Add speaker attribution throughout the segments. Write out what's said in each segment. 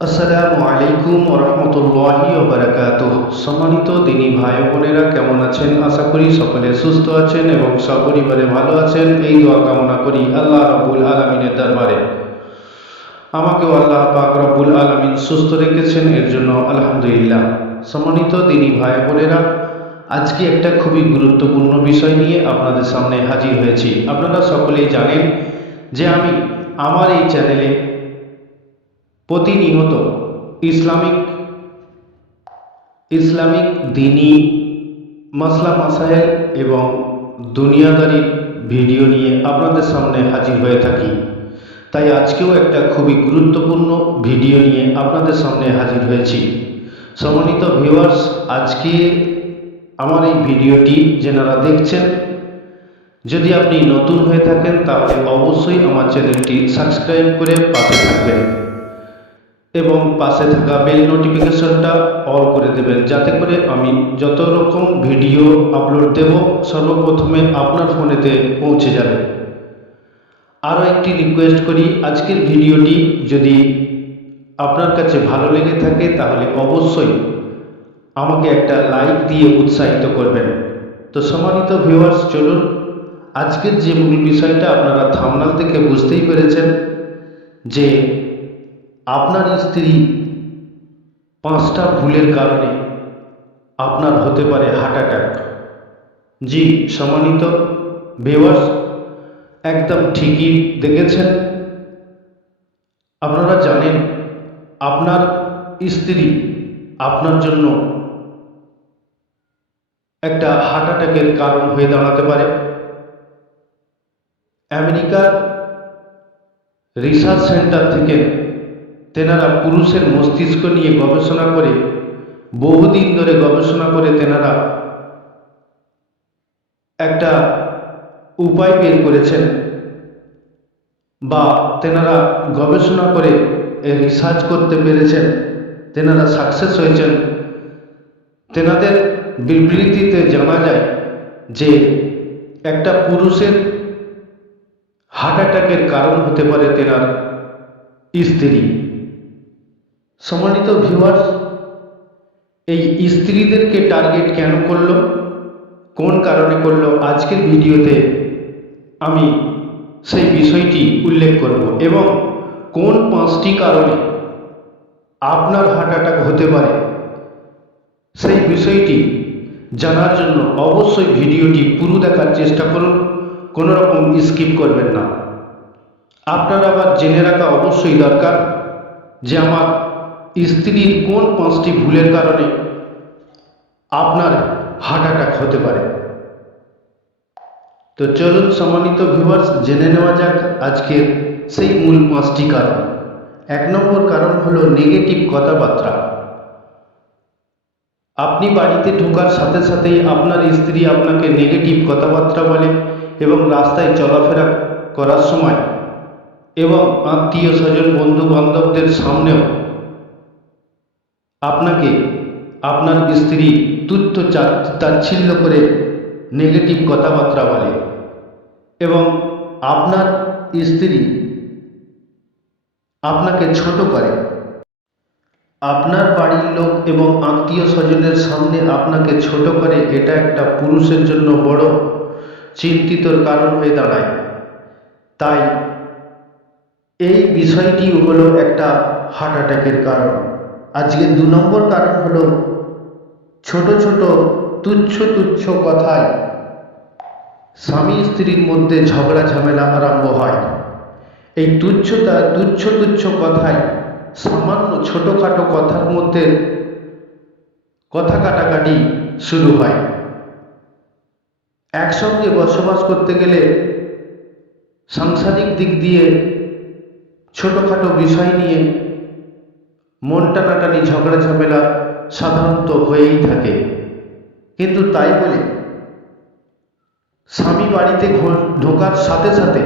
Speaker 1: আসসালামু আলাইকুম রহমতুল্লাহি বারাকাত সম্মানিত দিনী ভাই বোনেরা, কেমন আছেন? আশা করি সকলে সুস্থ আছেন এবং সপরিবারে ভালো আছেন। এই দোয়া কামনা করি আল্লাহ রাব্বুল আলমিনের দরবারে। আমাকেও আল্লাহ পাক রব্বুল আলমিন সুস্থ রেখেছেন, এর জন্য আলহামদুলিল্লাহ। সম্মানিত দিনী ভাই বোনেরা, আজকে একটা খুবই গুরুত্বপূর্ণ বিষয় নিয়ে আপনাদের সামনে হাজির হয়েছি। আপনারা সকলেই জানেন যে আমি আমার এই চ্যানেলে প্রতিনিয়ত ইসলামিক ইসলামিক দিনী মাসলা মাসাইল এবং দুনিয়াদারির ভিডিও নিয়ে আপনাদের সামনে হাজির হয়ে থাকি। তাই আজকেও একটা খুবই গুরুত্বপূর্ণ ভিডিও নিয়ে আপনাদের সামনে হাজির হয়েছি। সম্মানিত ভিউয়ার্স আজকে আমার এই ভিডিওটি যেনারা দেখছেন, যদি আপনি নতুন হয়ে থাকেন, তাহলে অবশ্যই আমার চ্যানেলটি সাবস্ক্রাইব করে পাশে থাকবেন। এবং পাশে থাকা বেল নোটিফিকেশনটা অল করে দেবেন। যাতে করে আমি যত রকম ভিডিও আপলোড দেব, সর্বপ্রথমে আপনার ফোনেতে পৌঁছে যাবে। আরও একটি রিকোয়েস্ট করি, আজকের ভিডিওটি যদি আপনার কাছে ভালো লেগে থাকে, তাহলে অবশ্যই আমাকে একটা লাইক দিয়ে উৎসাহিত করবেন। তো সম্মানিত ভিউয়ার্স, চলুন, আজকের যে মূল বিষয়টা আপনারা থামনাল থেকে বুঝতেই পেরেছেন যে আপনার স্ত্রী পাঁচটা ভুলের কারণে আপনার হতে পারে হার্ট অ্যাটাক জি, সম্মানিত ভিউয়ার্স একদম ঠিকই দেখেছেন। আপনারা জানেন, আপনার স্ত্রী আপনার জন্য একটা হার্ট অ্যাটাকের কারণ হয়ে দাঁড়াতে পারে। আমেরিকার রিসার্চ সেন্টার থেকে তেনারা পুরুষের মস্তিষ্ক নিয়ে গবেষণা করে, বহুদিন ধরে গবেষণা করে তেনারা একটা উপায় বের করেছেন বা তেনারা গবেষণা করে রিসার্চ করতে পেরেছেন, তেনারা সাকসেস হয়েছেন। তেনাদের বিবৃতিতে জানা যায় যে একটা পুরুষের হার্ট অ্যাটাকের কারণ হতে পারে তেনার স্ত্রী। সম্মানিত ভিউয়ার্স এই স্ত্রীদেরকে টার্গেট কেন করল? কোন কারণে করল? আজকের ভিডিওতে আমি সেই বিষয়টি উল্লেখ করব এবং কোন পাঁচটি কারণে আপনার হার্ট অ্যাটাক হতে পারে সেই বিষয়টি জানার জন্য অবশ্যই ভিডিওটি পুরো দেখার চেষ্টা করুন, কোনো রকম স্কিপ করবেন না। আপনার আবার জেনে রাখা অবশ্যই দরকার যে আমার স্ত্রীর কোন পাঁচটি ভুলের কারণে আপনার হার্ট অ্যাটাক হতে পারে? তো চলুন সম্মানিত ভিউয়ার্স জেনে নেওয়া যাক আজকের সেই মূল পাঁচটি কারণ। এক নম্বর কারণ হলো নেগেটিভ কথাবার্তা। আপনি বাড়িতে ঢোকার সাথে সাথেই আপনার স্ত্রী আপনাকে নেগেটিভ কথাবার্তা বলে এবং রাস্তায় চলাফেরা করার সময় এবং আত্মীয় স্বজন বন্ধু বান্ধবদের সামনেও আপনাকে আপনার স্ত্রী তুচ্ছ তাচ্ছিল্য করে নেগেটিভ কথাবার্তা বলে এবং আপনার স্ত্রী আপনাকে ছোট করে। আপনার বাড়ির লোক এবং আত্মীয় স্বজনের সামনে আপনাকে ছোট করে এটা একটা পুরুষের জন্য বড় চিন্তিতর কারণ হয়ে দাঁড়ায়। তাই এই বিষয়টি হলো একটা হার্ট অ্যাটাকের কারণ। আজকে দু নম্বর কারণ হলো ছোট ছোট তুচ্ছ তুচ্ছ কথায় স্বামী স্ত্রীর মধ্যে ঝগড়া ঝামেলা আরম্ভ হয়। এই তুচ্ছতা, তুচ্ছ তুচ্ছ কথায় সামান্য ছোটোখাটো কথার মধ্যে কথা কাটাকাটি শুরু হয়। একসঙ্গে বসবাস করতে গেলে সাংসারিক দিক দিয়ে ছোটোখাটো বিষয় নিয়ে মন টানাটানি, ঝগড়া ঝামেলা সাধারণত হয়েই থাকে। কিন্তু তাই বলে স্বামী বাড়িতে ঢোকার সাথে সাথে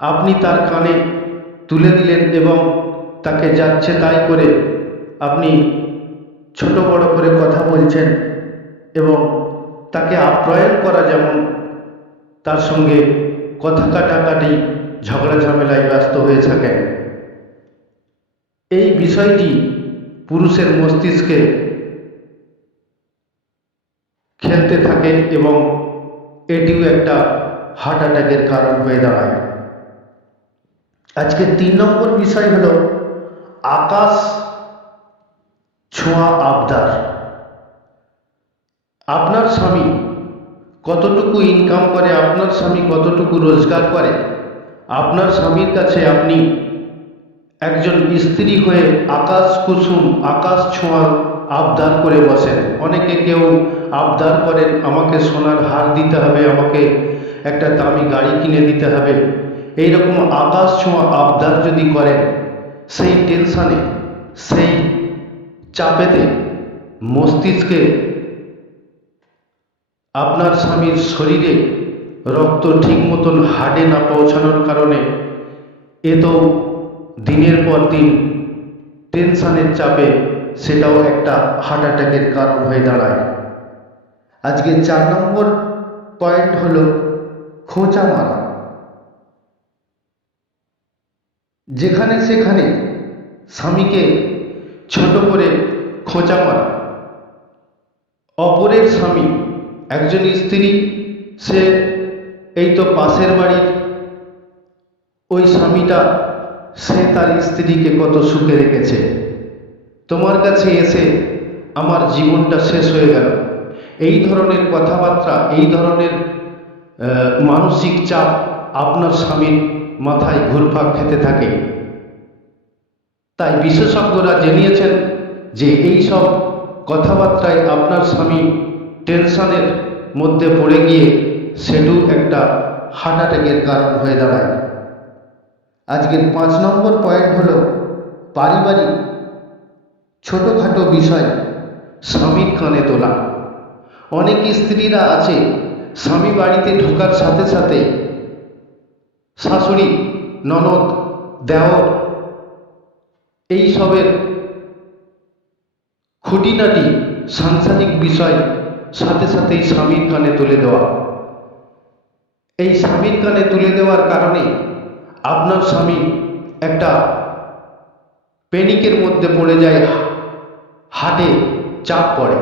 Speaker 1: আপনি তার কানে তুলে দিলেন এবং তাকে যাচ্ছে তাই করে আপনি ছোট বড় করে কথা বলছেন এবং তাকে আপ্যায়ন করা যেমন তার সঙ্গে কথা কাটাকাটি, ঝগড়া ঝামেলায় ব্যস্ত হয়ে থাকেন। বিষয়টি পুরুষের মস্তিষ্কে খেলতে থাকে এবং এটিও একটা হার্ট অ্যাটাকের কারণ হয়ে দাঁড়ায়। আজকে তিন নম্বর বিষয় হল আকাশ ছোঁয়া আবদার। আপনার স্বামী কতটুকু ইনকাম করে, আপনার স্বামী কতটুকু রোজগার করে, আপনার স্বামীর কাছে আপনি একজন স্ত্রী হয়ে আকাশ কুসুম, আকাশ ছোঁয়া আবদার করে বসেন। অনেকে কেউ আবদার করেন, আমাকে সোনার হার দিতে হবে, আমাকে একটা দামি গাড়ি কিনে দিতে হবে। এই রকম আকাশ ছোঁয়া আবদার যদি করেন, সেই টেনশানে, সেই চাপেতে মস্তিষ্কে আপনার স্বামীর শরীরে রক্ত ঠিক মতন হার্টে না পৌঁছানোর কারণে এ তো দিনের পর দিন টেনশানের চাপে সেটাও একটা হার্ট অ্যাটাকের কারণ হয়ে দাঁড়ায়। আজকে চার নম্বর পয়েন্ট হলো খোঁচা মারা। যেখানে সেখানে স্বামীকে ছোট করে খোঁচা মারা। অপরের স্বামী একজন স্ত্রী, সে এই তো পাশের বাড়ির ওই স্বামীটা সে তার স্ত্রীকে কত সুখে রেখেছে। তোমার কাছে এসে আমার জীবনটা শেষ হয়ে গেল। এই ধরনের কথাবার্তা, এই ধরনের মানসিক চাপ আপনার স্বামীর মাথায় ঘুরপাক খেতে থাকে। তাই বিশেষজ্ঞরা জানিয়েছেন যে এই সব কথাবার্তায় আপনার স্বামী টেনশনের মধ্যে পড়ে গিয়ে সেটিও একটা হার্ট অ্যাটাকের কারণ হয়ে দাঁড়ায়। আজকের পাঁচ নম্বর পয়েন্ট হলো পারিবারিক ছোটোখাটো বিষয় স্বামীর কানে তোলা। অনেক স্ত্রীরা আছে স্বামী বাড়িতে ঢোকার সাথে সাথে শাশুড়ি, ননদ, দেওর এই সবের খুঁটিনাটি সাংসারিক বিষয় সাথে সাথেই স্বামীর কানে তুলে দেওয়া। এই স্বামীর কানে তুলে দেওয়ার কারণে আপনার স্বামী একটা প্যানিকের মধ্যে পড়ে যায়, হাটে চাপ পড়ে।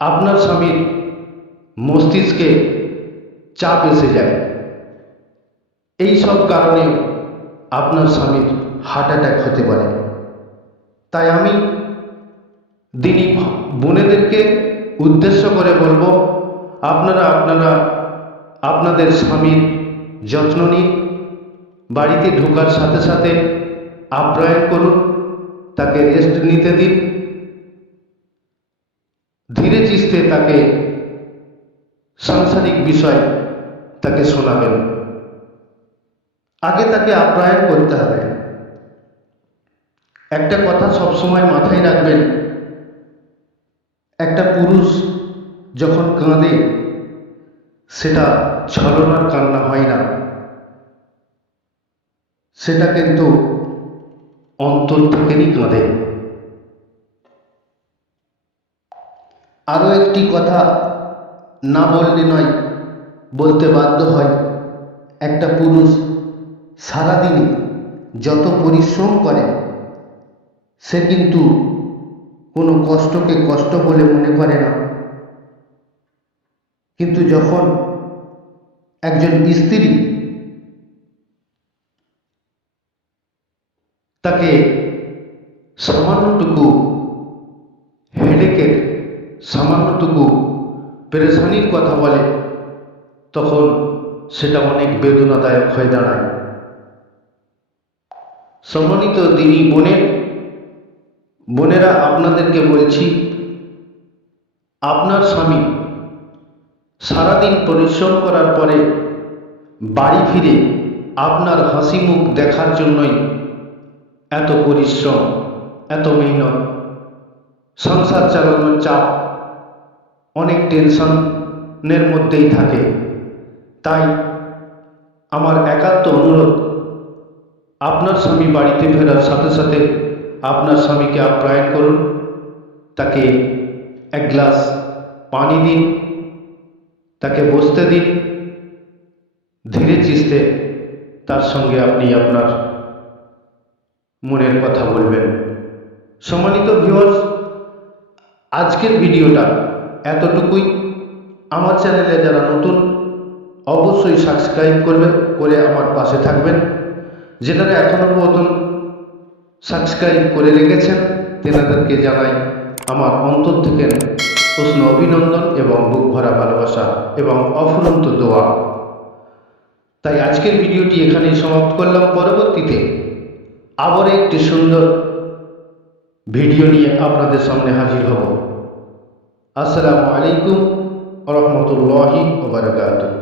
Speaker 1: আপনার স্বামীর মস্তিষ্কে চাপ এসে যায়। এই সব কারণে আপনার স্বামীর হার্ট অ্যাটাক হতে পারে। তাই আমি দিনই বোনেদেরকে উদ্দেশ্য করে বলব, আপনারা আপনারা আপনাদের স্বামীর যত্ন নিন বাড়িতে ঢোকার সাথে সাথে আপ্যায়ন করুন, তাকে রেস্ট নিতে দিন। ধীরে চিস্তে তাকে সাংসারিক বিষয় তাকে শোনাবেন। আগে তাকে আপ্যায়ন করতে হবে। একটা কথা সবসময় মাথায় রাখবেন, একটা পুরুষ যখন কাঁদে, সেটা ছলনার কান্না হয় না। সেটা কিন্তু অন্তর থেকেই কাঁদে আরও একটি কথা না বললে নয়, বলতে বাধ্য হয়। একটা পুরুষ সারাদিনে যত পরিশ্রম করে, সে কিন্তু কোনো কষ্টকে কষ্ট বলে মনে করে না। কিন্তু যখন একজন স্ত্রী তাকে সামান্যটুকু হেডেকের সামান্যটুকু পেরেশানির কথা বলে, তখন সেটা অনেক বেদনাদায়ক হয়ে দাঁড়ায়। সম্মানিত দিনী বোনের, বোনেরা আপনাদেরকে বলছি, আপনার স্বামী সারাদিন পরিশ্রম করার পরে বাড়ি ফিরে আপনার হাসি মুখ দেখার জন্যই এত পরিশ্রম, এত মেহনত, সংসার চালানোর চাপ অনেক টেনশনের মধ্যেই থাকে। তাই আমার একান্ত অনুরোধ, আপনার স্বামী বাড়িতে ফেরার সাথে সাথে আপনার স্বামীকে আপ্যায়ন করুন, তাকে এক গ্লাস পানি দিন, তাকে বসতে দিন ধীরে চিস্তে তার সঙ্গে আপনি আপনার মনের কথা বলবেন। সম্মানিত ভিউয়ার্স আজকের ভিডিওটা এতটুকুই। আমার চ্যানেলে যারা নতুন, অবশ্যই সাবস্ক্রাইব করবে, করে আমার পাশে থাকবেন। যেনারা এখনও পর্যন্ত সাবস্ক্রাইব করে রেখেছেন, তেনাদেরকে জানাই আমার অন্তর থেকে উষ্ণ অভিনন্দন এবং বুক ভরা ভালোবাসা এবং অফুরন্ত দোয়া। তাই আজকের ভিডিওটি এখানেই সমাপ্ত করলাম। পরবর্তীতে আবার একটি সুন্দর ভিডিও নিয়ে আপনাদের সামনে হাজির হব। আসসালামু আলাইকুম রহমতুল্লাহি ওবরাকাতুহ